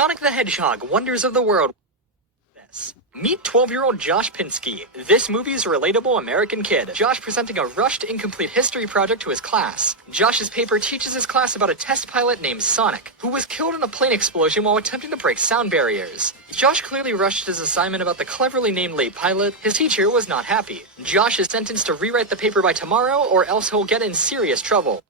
Sonic the Hedgehog, Wonders of the World. Meet 12-year-old Josh Pinsky. This movie's relatable American kid. Josh presenting a rushed, incomplete history project to his class. Josh's paper teaches his class about a test pilot named Sonic, who was killed in a plane explosion while attempting to break sound barriers. Josh clearly rushed his assignment about the cleverly named late pilot. His teacher was not happy. Josh is sentenced to rewrite the paper by tomorrow, or else he'll get in serious trouble.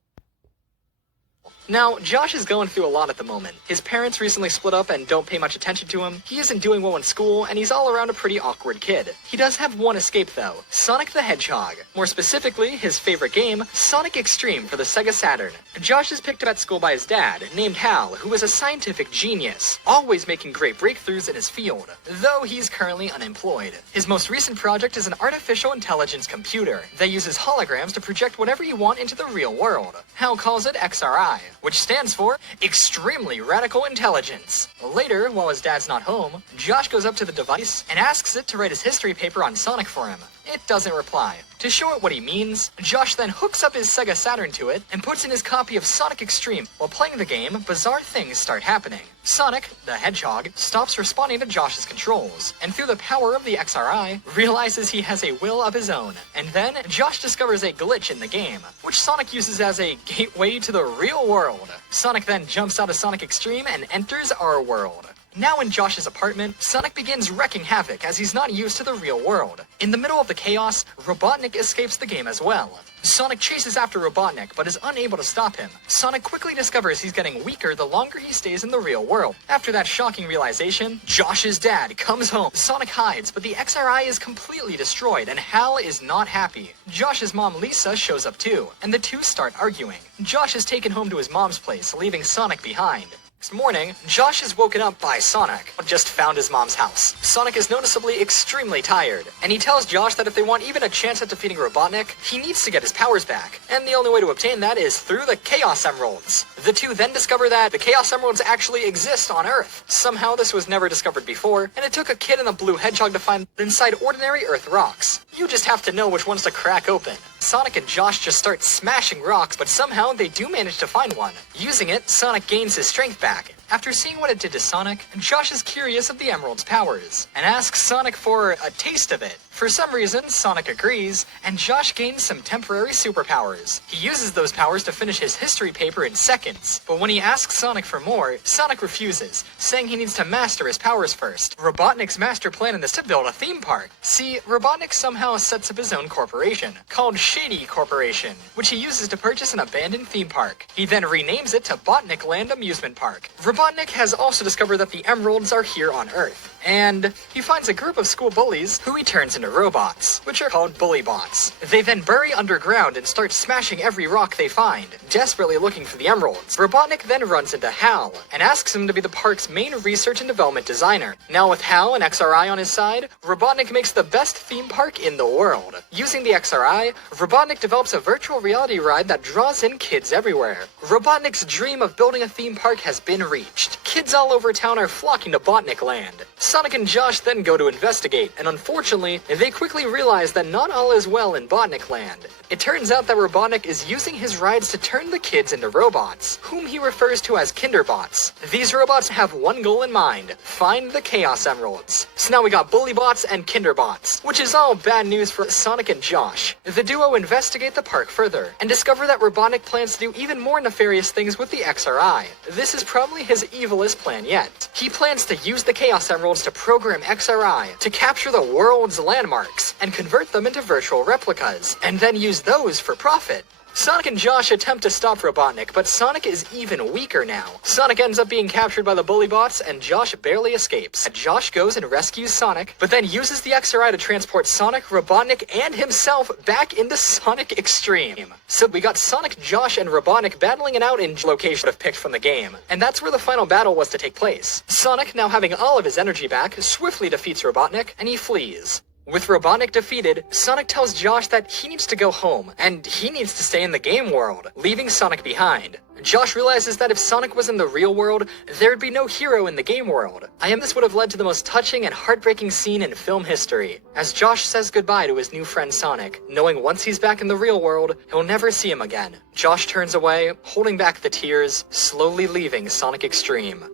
Now, Josh is going through a lot at the moment. His parents recently split up and don't pay much attention to him. He isn't doing well in school, and he's all around a pretty awkward kid. He does have one escape though, Sonic the Hedgehog. More specifically, his favorite game, Sonic X-treme for the Sega Saturn. Josh is picked up at school by his dad, named Hal, who is a scientific genius, always making great breakthroughs in his field, though he's currently unemployed. His most recent project is an artificial intelligence computer that uses holograms to project whatever you want into the real world. Hal calls it XRI, which stands for Extremely Radical Intelligence. Later, while his dad's not home, Josh goes up to the device and asks it to write his history paper on Sonic for him. It doesn't reply. To show it what he means, Josh then hooks up his Sega Saturn to it and puts in his copy of Sonic X-treme. While playing the game, bizarre things start happening. Sonic, the Hedgehog, stops responding to Josh's controls, and through the power of the XRI, realizes he has a will of his own. And then, Josh discovers a glitch in the game, which Sonic uses as a gateway to the real world. Sonic then jumps out of Sonic X-treme and enters our world. Now in Josh's apartment, Sonic begins wrecking havoc as he's not used to the real world. In the middle of the chaos, Robotnik escapes the game as well. Sonic chases after Robotnik, but is unable to stop him. Sonic quickly discovers he's getting weaker the longer he stays in the real world. After that shocking realization, Josh's dad comes home. Sonic hides, but the XRI is completely destroyed, and Hal is not happy. Josh's mom Lisa shows up too, and the two start arguing. Josh is taken home to his mom's place, leaving Sonic behind. Next morning, Josh is woken up by Sonic, who just found his mom's house. Sonic is noticeably extremely tired, and he tells Josh that if they want even a chance at defeating Robotnik, he needs to get his powers back, and the only way to obtain that is through the Chaos Emeralds. The two then discover that the Chaos Emeralds actually exist on Earth. Somehow this was never discovered before, and it took a kid and a blue hedgehog to find inside ordinary Earth rocks. You just have to know which ones to crack open. Sonic and Josh just start smashing rocks, but somehow they do manage to find one. Using it, Sonic gains his strength back. After seeing what it did to Sonic, Josh is curious of the Emerald's powers, and asks Sonic for a taste of it. For some reason, Sonic agrees, and Josh gains some temporary superpowers. He uses those powers to finish his history paper in seconds, but when he asks Sonic for more, Sonic refuses, saying he needs to master his powers first. Robotnik's master plan in this to build a theme park. See, Robotnik somehow sets up his own corporation, called Shady Corporation, which he uses to purchase an abandoned theme park. He then renames it to Botnik Land Amusement Park. Robotnik has also discovered that the emeralds are here on Earth, and he finds a group of school bullies who he turns into robots, which are called bully bots. They then bury underground and start smashing every rock they find, desperately looking for the emeralds. Robotnik then runs into Hal and asks him to be the park's main research and development designer. Now with Hal and XRI on his side, Robotnik makes the best theme park in the world. Using the XRI, Robotnik develops a virtual reality ride that draws in kids everywhere. Robotnik's dream of building a theme park has been reached. Kids all over town are flocking to Botnik Land. Sonic and Josh then go to investigate, and unfortunately, they quickly realize that not all is well in Botnik Land. It turns out that Robotnik is using his rides to turn the kids into robots, whom he refers to as Kinderbots. These robots have one goal in mind: find the Chaos Emeralds. So now we got Bully Bots and Kinderbots, which is all bad news for Sonic and Josh. The duo investigate the park further, and discover that Robotnik plans to do even more nefarious things with the XRI. This is probably his evilest plan yet. He plans to use the Chaos Emeralds to program XRI to capture the world's landmarks, and convert them into virtual replicas, and then use those for profit. Sonic and Josh attempt to stop Robotnik, but Sonic is even weaker now. Sonic ends up being captured by the bully bots, and Josh barely escapes. Josh goes and rescues Sonic, but then uses the XRI to transport Sonic, Robotnik, and himself back into Sonic X-treme. So we got Sonic, Josh, and Robotnik battling it out in location have picked from the game, and that's where the final battle was to take place. Sonic, now having all of his energy back, swiftly defeats Robotnik, and he flees. With Robotnik defeated, Sonic tells Josh that he needs to go home, and he needs to stay in the game world, leaving Sonic behind. Josh realizes that if Sonic was in the real world, there'd be no hero in the game world. This would have led to the most touching and heartbreaking scene in film history, as Josh says goodbye to his new friend Sonic, knowing once he's back in the real world, he'll never see him again. Josh turns away, holding back the tears, slowly leaving Sonic X-treme.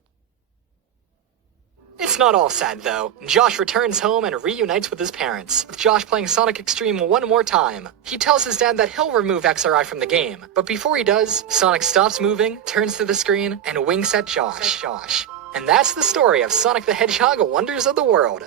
It's not all sad, though. Josh returns home and reunites with his parents, with Josh playing Sonic Extreme one more time. He tells his dad that he'll remove XRI from the game, but before he does, Sonic stops moving, turns to the screen, and winks at Josh. And that's the story of Sonic the Hedgehog Wonders of the World.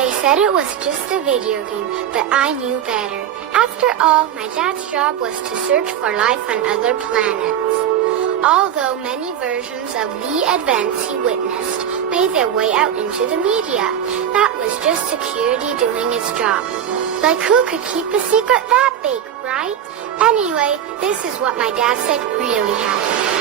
They said it was just a video game, but I knew better. After all, my dad's job was to search for life on other planets. Although many versions of the events he witnessed made their way out into the media, that was just security doing its job. Like who could keep a secret that big, right? Anyway, this is what my dad said really happened.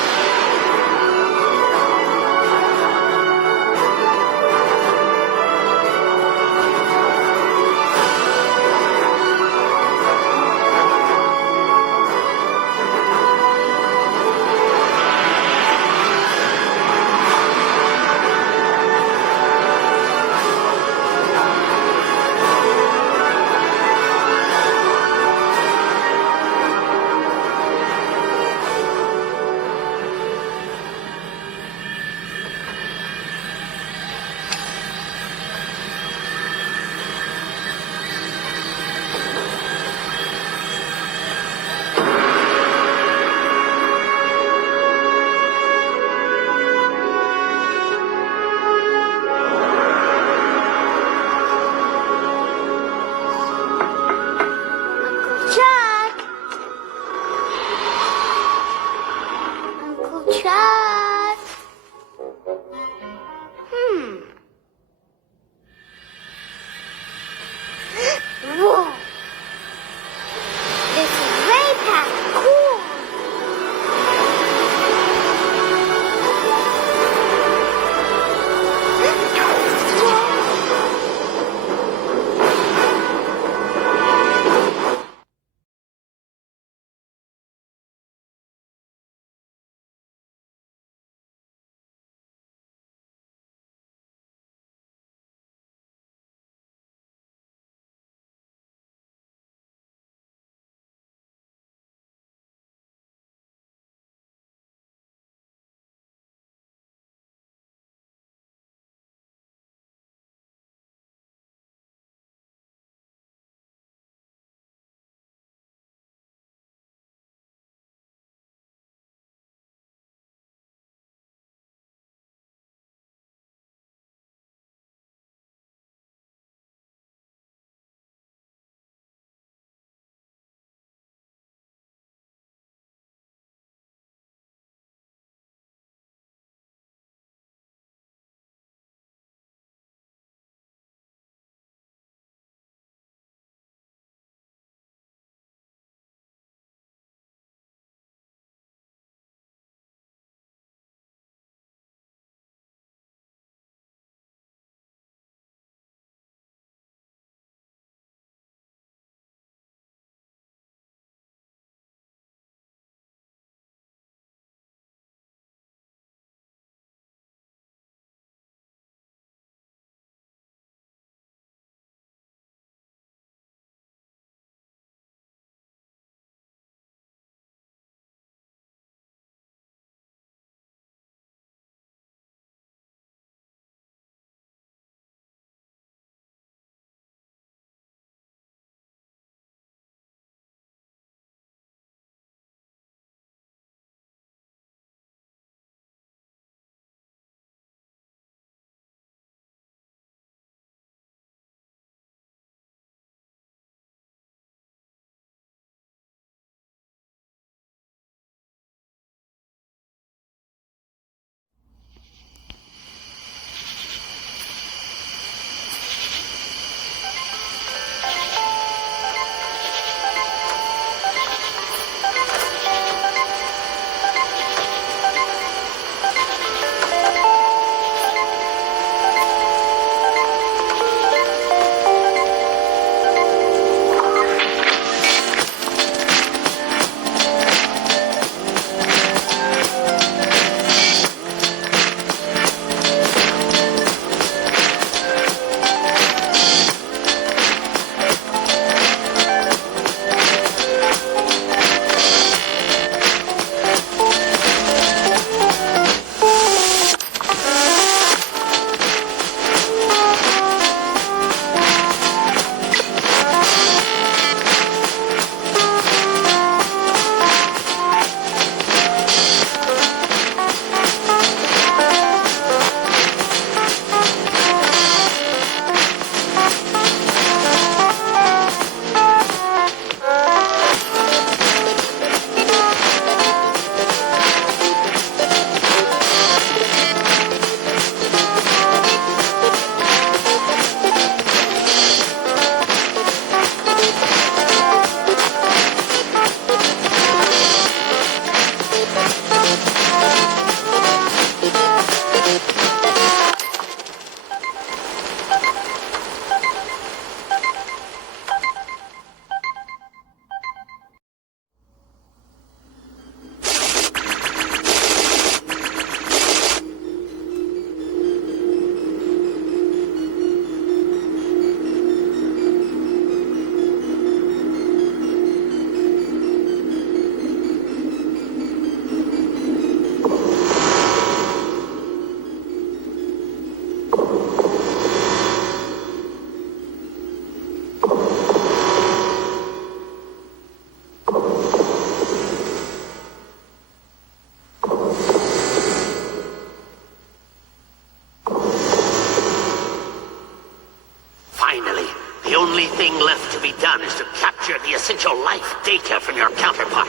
thing left to be done is to capture the essential life data from your counterpart.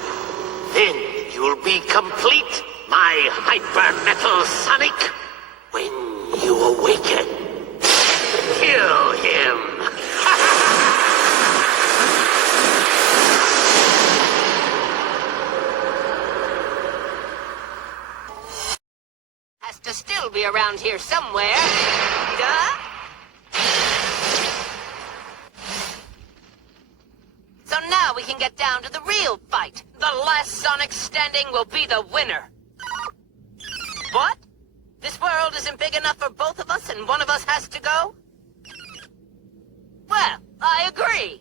Then you'll be complete, my hyper-metal Sonic. When you awaken, kill him. Has to still be around here somewhere. Duh? So now we can get down to the real fight. The last Sonic standing will be the winner. What? This world isn't big enough for both of us and one of us has to go? Well, I agree.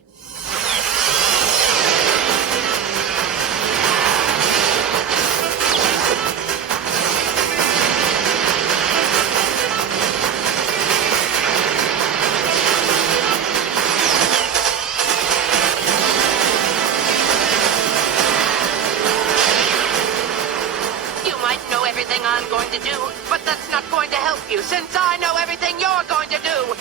Everything I'm going to do, but that's not going to help you, since I know everything you're going to do.